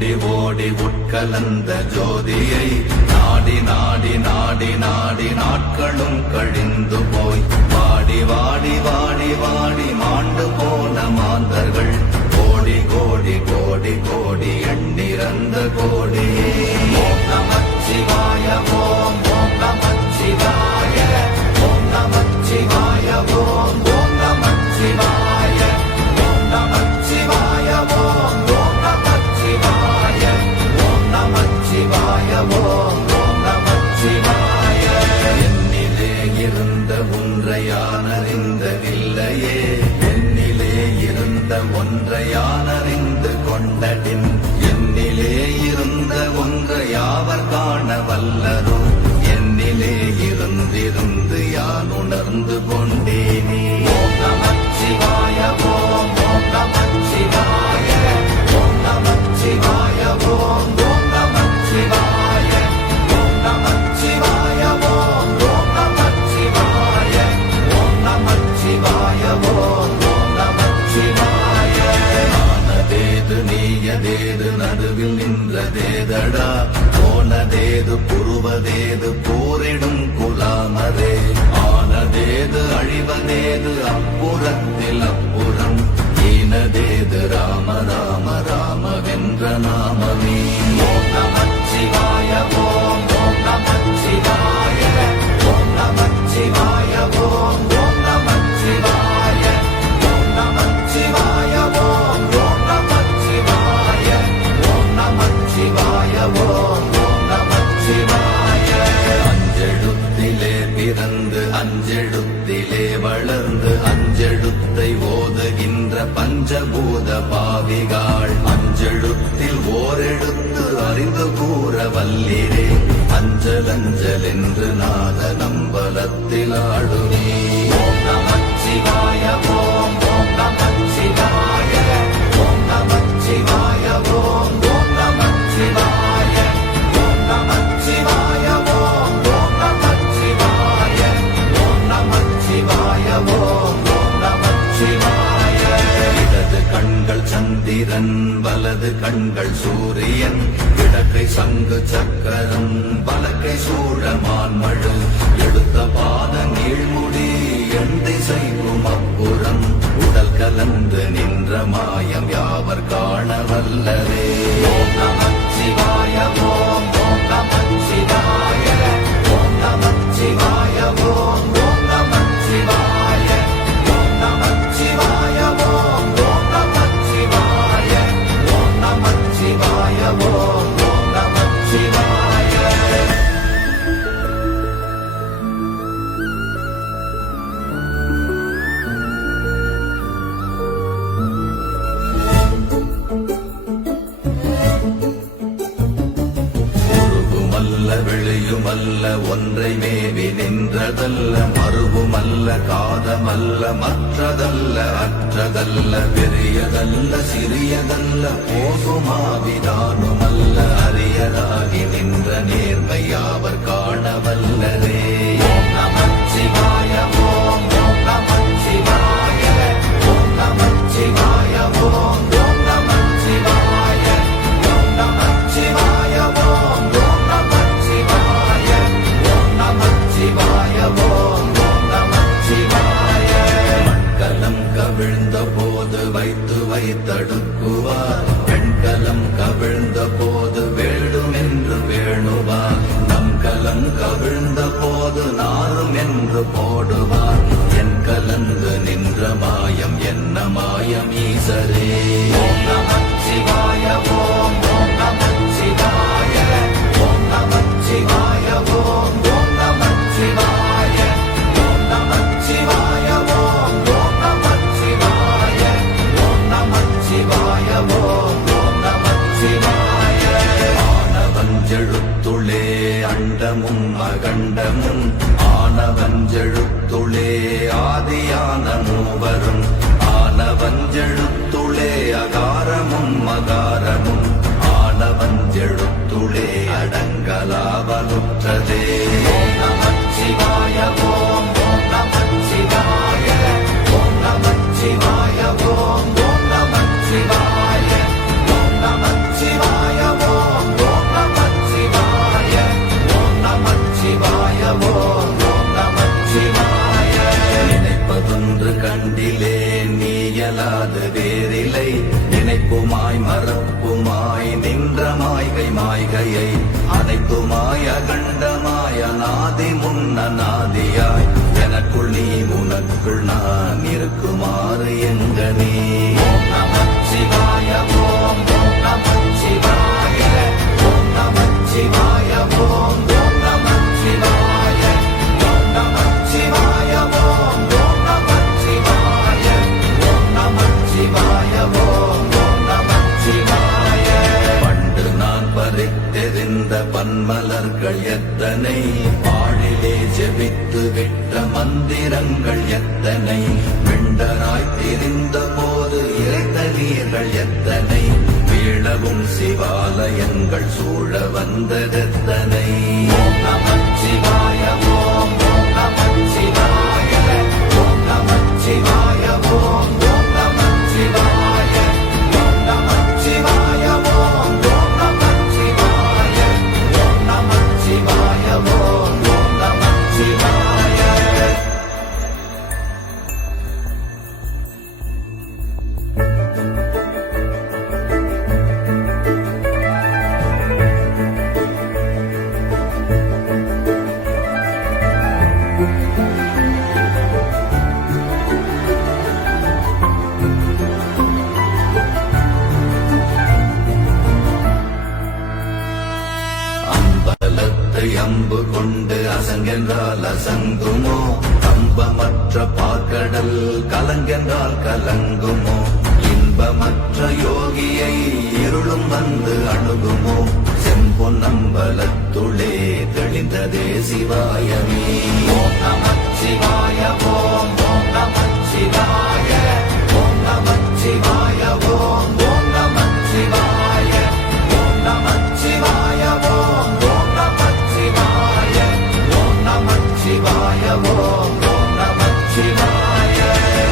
ஓடி ஓடி உட்கலந்த ஜோதியை நாடி நாடி நாடி நாடி நாட்களும் கழிந்து போய் வாடி வாடி வாடி வாடி மாண்டு போன மாந்தர்கள் கோடி கோடி கோடி கோடி எண்ணிறந்த கோடி. ஓம் நமச்சிவாய ஓம் ஓம் நமச்சிவாய ஓம் நமச்சிவாய ஓம் ஓம் நமச்சிவாய ஓம் நமச்சிவாய ஓம் ஓம் நமச்சிவாய ஓம் நமச்சிவாய ஓம் ஓம் நமச்சிவாய. என்னிலே இருந்த ஒன்றை யானறிந்ததில்லையே, என்னிலே இருந்த ஒன்றை யானறிந்து கொண்டடின், என்னிலே இருந்த ஒன்றை யாவர் காண வல்லரோ, என்னிலே இருந்திருந்து யான் உணர்ந்து கொண்டேனே. ஓம் நமச்சிவாய ஓம் ஓம் நமச்சிவாய ஓம் நமச்சிவாய ஓம் ஓம் நமச்சிவாய ஓம் நமச்சிவாய ஓம் ஓம் நமச்சிவாய ஓம் நமச்சிவாய ஓம் ஓம் நமச்சிவாய. ஆனதேது நீயதேது நடுவில் நின்றதேதடா, போனதேது புருவதேது போரிடும் குலாமரே, ஆனதேது அழிவதேது அப்புறத்தில் அப்புறம், ஈனதேது ராம ராம ராமவென்ற நாமமே. ஓம் நமச்சிவாய ஓம் ஓம் நமச்சிவாய ஓம் நமச்சிவாய ஓம் ஓம் நமச்சிவாய ஓம் நமச்சிவாய ஓம் ஓம் நமச்சிவாய ஓம் நமச்சிவாய ஓம் ஓம் நமச்சிவாய. அஞ்செழுத்திலே பிறந்து அஞ்செழுத்திலே வளர்ந்து அஞ்செழுத்தை ஓதுகின்ற பஞ்சபூத பாவிகாள், அஞ்செழுத்தில் ஓரெழுத்து அறிந்து கூற வல்லிரே, அஞ்சல் அஞ்சல் என்று நாத நம்பலத்தில் ஆடுமே. ஓம் நமச்சிவாய ஓம் ஓம் நமச்சிவாய ஓம் நமச்சிவாய ஓம் ஓம் நமச்சிவாய ஓம் நமச்சிவாய ஓம் ஓம் நமச்சிவாய ஓம் நமச்சிவாய ஓம் ஓம் நமச்சிவாய. இடது கண்கள் சந்திரன் வலது கண்கள் சூரியன், இடக்கை சங்கு சக்கரம் வலக்கை சூழமான் மழு, எடுத்த பாத நீழ்முடி எண் திசைக்கும் அப்புறம், உடல் கலந்து நின்ற மாயம் யாவர் காண வல்லரே. ஓம் நமச்சிவாய ஓம் ஓம் நமச்சிவாய ஓம் நமச்சிவாய ஓம் ஓம் நமச்சிவாய ஓம் நமச்சிவாய ஓம் ஓம் நமச்சிவாய ஓம் நமச்சிவாய ஓம் ஓம் நமச்சிவாய. வெளியுமல்ல ஒன்றை மேவி நின்றதல்ல, மறுவுமல்ல காதமல்ல மற்றதல்ல அற்றதல்ல, பெரியதல்ல சிறியதல்ல போகுமாவிதானுமல்ல, அரியதாகி நின்ற நேர்மை யாவர் காண வல்லரே. ஓம் நமச்சிவாய ஓம் ஓம் நமச்சிவாய ஓம் நமச்சிவாய ஓம் ஓம் நமச்சிவாய ஓம் நமச்சிவாய ஓம் ஓம் நமச்சிவாய ஓம் நமச்சிவாய ஓம் ஓம் நமச்சிவாய. மண்கலம் கவிழ்ந்த போது வைத்து வைத்தடுக்குவார், பெண்கலம் கவிழ்ந்த போது வேடும் என்று வேணுவார், நம் கலம் கவிழ்ந்த போது நாரும் என்று போடுவார், என் கலந்து நின்ற மாயம் என்ன மாயம் ஈசரே. ஓம் நமச்சிவாய ஓம் ஓம் நமச்சிவாய ஓம் நமச்சிவாய ஓம் ஓம் நமச்சிவாய ஓம் நமச்சிவாய ஓம் ஓம் நமச்சிவாய ஓம் நமச்சிவாய ஓம் ஓம் நமச்சிவாய. ஆனவஞ்செழுத்துளே அண்டமும் அகண்டமும், ஆனவஞ்செழுத்துளே ஆதியான மூவரும், ஆனவஞ்செழுத்துளே அகாரமும் மகாரமும், ஆனவஞ்செழுத்துளே அடங்கலாவலுற்றதே. ஓம் நமச்சிவாய ஓம் ஓம் நமச்சிவாய ஓம் நமச்சிவாய ஓம் ஓம் நமச்சிவாய ஓம் நமச்சிவாய ஓம் ஓம் நமச்சிவாய. நினைப்பதொன்று கண்டிலே நீயலாது வேறில்லை, நினைப்புமாய் மறப்புமாய் நின்ற மாய்கை மாய்கையை அனைத்துமாய் அகண்டமாய் அநாதி முன்னநாதியாய் எனக்குள் நீ உனக்குள் நான் இருக்குமாறு எங்க நீ. ஓம் நமச்சிவாய ஓம் ஓம் நமச்சிவாய ஓம் நமச்சிவாய ஓம் ஓம் நமச்சிவாய ஓம் நமச்சிவாய ஓம் ஓம் நமச்சிவாய ஓம் நமச்சிவாய ஓம் ஓம் நமச்சிவாய. பண்டு நான் பறித்தெறிந்த பன்மலர்கள் எத்தனை, பாழிலே ஜெபித்து விட்ட மந்திரங்கள் எத்தனை, வெண்டராய் திரிந்த போது இறைத்த நீர்கள் எத்தனை, வீழவும் சிவாலயங்கள் சூழ வந்ததெத்தனை. ஓம் நமச்சிவாய ஓம் ஓம் நமச்சிவாய ஓம் நமச்சிவாய ஓம் ஓம் நமச்சிவாய ஓம் நமச்சிவாய ஓம் ஓம் நமச்சிவாய ஓம் நமச்சிவாய ஓம் ஓம் நமச்சிவாய. அம்பலத்தை அம்பு கொண்டு அசங்கென்றால் அசங்குமோ, கம்பமற்ற பாக்கடல் கலங்கென்றால் கலங்குமோ, இன்பமற்ற யோகியை இருளும் வந்து அணுகுமோ, செம்பொன்னம்பலத்துளே தெளிந்ததே சிவாயமே. ஓம் நமச்சிவாய ஓம் ஓம் நமச்சிவாய ஓம் நமச்சிவாய ஓம் ஓம் நமச்சிவாய ஓம் நமச்சிவாய ஓம் ஓம் நமச்சிவாய ஓம் நமச்சிவாய ஓம் ஓம் நமச்சிவாய.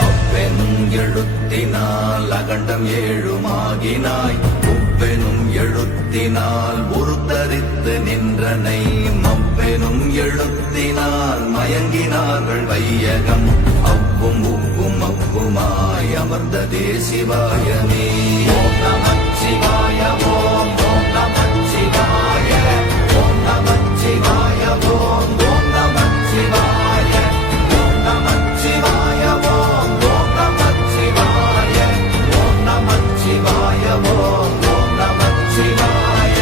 அப்பெனும் எழுத்தினால் அகண்டம் ஏழுமாகினாய், உப்பெனும் எழுத்தினால் உருத்தரித்து நின்றனை, மப்பெனும் எழுத்தினால் மயங்கினார்கள் வையகம், அவ்வும் உப்பும் அப்புமாய் அமர்ந்ததே சிவாயமே. ஓம் நமச்சிவாய ஓம் ஓம் நமச்சிவாய ஓம் நமச்சிவாய ஓம் ஓம் நமச்சிவாய ஓம் நமச்சிவாய ஓம் ஓம் நமச்சிவாய ஓம் நமச்சிவாய ஓம் ஓம் நமச்சிவாய.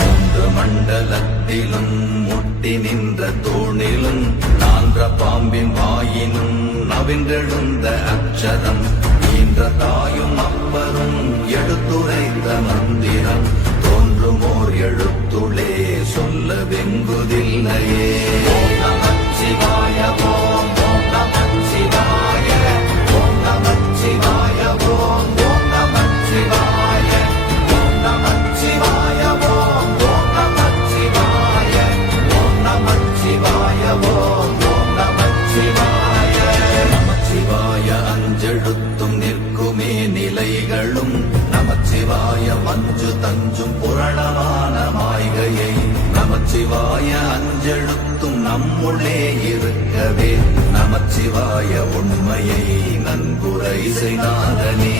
மூன்று மண்டலத்திலும் முட்டி நின்ற தூணிலும் நான்ற பாம்பின் வாயினும் நவின்றெழுந்த அக்ஷரம், ஈன்ற தாயும் அப்பரும் எடுத்துரைத்த மந்திரம், தோன்றுமோர் எழுத்துளே சொல்ல வெங்குதில்லையே. ஓம் நமச்சிவாய ஓம் ஓம் நமச்சிவாய ஓம் நமச்சிவாய ஓம் ஓம் நமச்சிவாய ஓம் நமச்சிவாய ஓம் ஓம் நமச்சிவாய ஓம் நமச்சிவாய ஓம் ஓம் நமச்சிவாய. நமச்சிவாய அஞ்செழுத்தும் நிற்குமே நிலைகளும், நமச்சிவாய மஞ்சு தஞ்சும் புரணமான மாய்கையை, நமச்சிவாய அஞ்செழுத்தும் நம்முள்ளே இருக்கவே, நமச்சிவாய உண்மையை நன்குரை செய்தாதனே.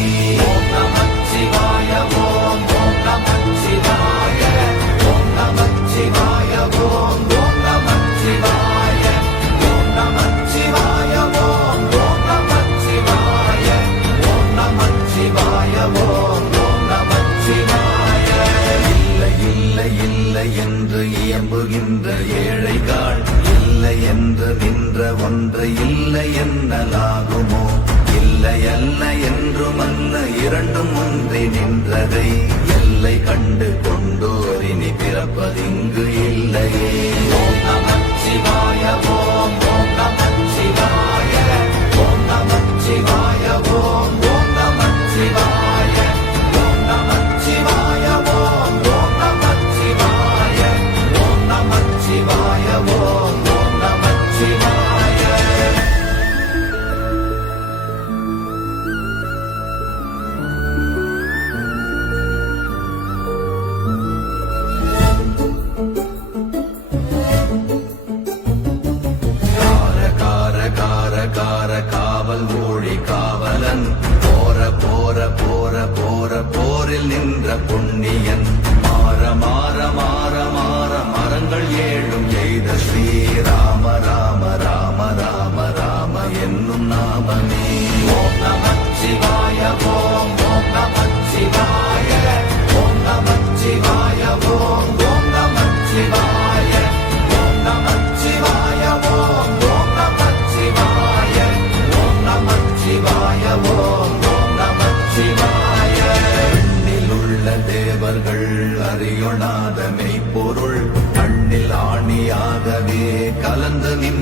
ஓம் நமச்சிவாய ஓம் ஓம் நமச்சிவாய ஓம் நமச்சிவாய ஓம் ஓம் நமச்சிவாய ஓம் நமச்சிவாய ஓம் ஓம் நமச்சிவாய ஓம் நமச்சிவாய ஓம் ஓம் நமச்சிவாய. இல்லை இல்லை இல்லை என்று இயம்புகின்ற ஏழைகள், இல்லை என்று நின்ற ஒன்று இல்லை என்னலாகுமோ, இல்லை அல்ல என்றுமல்ல இரண்டும் ஒன்றி நின்றதை, எல்லை கண்டு கொண்டோரினி பிறப்பதிங்கு இல்லையே. ஓம் நமச்சிவாய ஓம் ஓம் நமச்சிவாய ஓம் நமச்சிவாய ஓம் ஓம் நமச்சிவாய ஓம் நமச்சிவாய ஓம் ஓம் நமச்சிவாய ஓம் நமச்சிவாய ஓம் ஓம் நமச்சிவாய.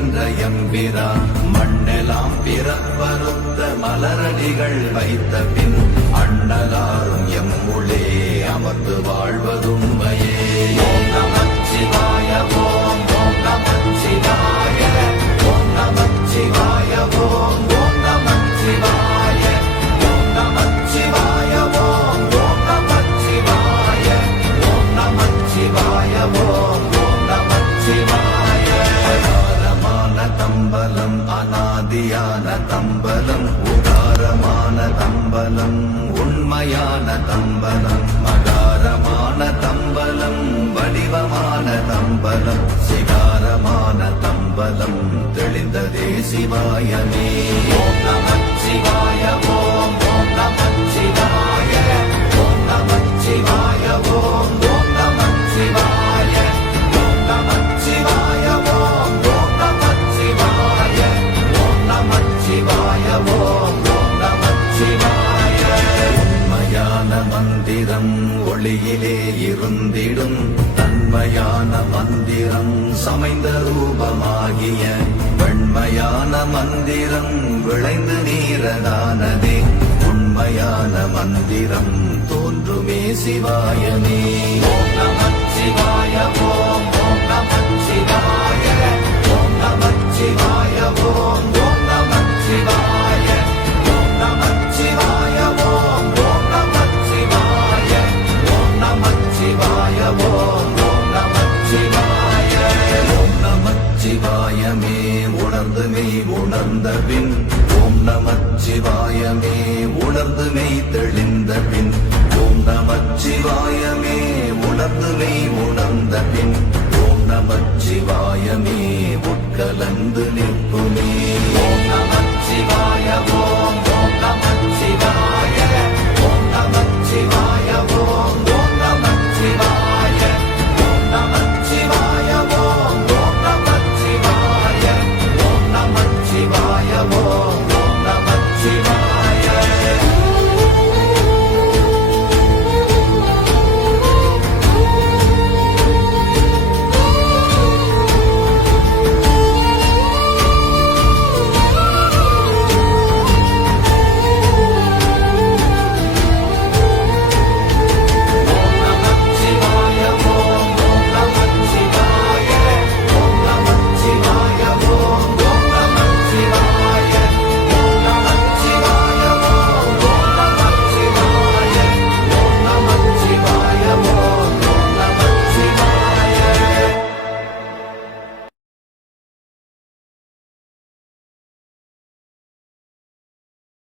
நின்ற எம்பிரா மண்ணெல்லாம் பிறப்பறுத்த மலரடிகள் வைத்த பின் அண்ணலாரும் எம்முளே அமர்ந்து வாழ்வதுண்மையே. ஓம் நமச்சிவாய ஓம் ஓம் நமச்சிவாய ஓம் நமச்சிவாய ஓம் ஓம் நமச்சிவாய ஓம் நமச்சிவாய ஓம் ஓம் நமச்சிவாய ஓம் நமச்சிவாய ஓம் ஓம் நமச்சிவாய. உதாரமான தம்பலம் அநாதியான தம்பலம் உதாரமான தம்பலம் உண்மையான தம்பலம் மகாரமான தம்பலம் வடிவமான தம்பலம் சிகாரமான தம்பலம் தெளிந்ததே சிவாயமே. ஓம் நமச்சிவாய ஓம் ஓம் நமச்சிவாய ஓம் நமச்சிவாய ஓம் ஓம் நமச்சிவாய ஓம் நமச்சிவாய ஓம் ஓம் நமச்சிவாய ஓம் நமச்சிவாய ஓம் ஓம் நமச்சிவாய. உண்மையான மந்திரம் ஒளியிலே இருந்திடும் தன்மையான மந்திரம் சமைந்த ரூபமாகிய வெண்மையான மந்திரம் விளைந்து நீரதானதே உண்மையான மந்திரம் தோன்றுமே சிவாயமே. ஓம் நமச்சிவாய ஓம் ஓம் நமச்சிவாய ஓம் நமச்சிவாய ஓம் ஓம் நமச்சிவாய ஓம் நமச்சிவாய ஓம் ஓம் நமச்சிவாய ஓம் நமச்சிவாய ஓம் ஓம் நமச்சிவாய. ஓம் நமச்சிவாயமே உணர்ந்து மெய் உணர்ந்த பின் ஓம் நமச்சிவாயமே உணர்ந்து மெய் தெளிந்த பின் ஓம் நமச்சிவாயமே உணர்ந்து மெய் உணர்ந்த பின் ஓம் நமச்சிவாயமே உட்கலந்து நிற்குமே.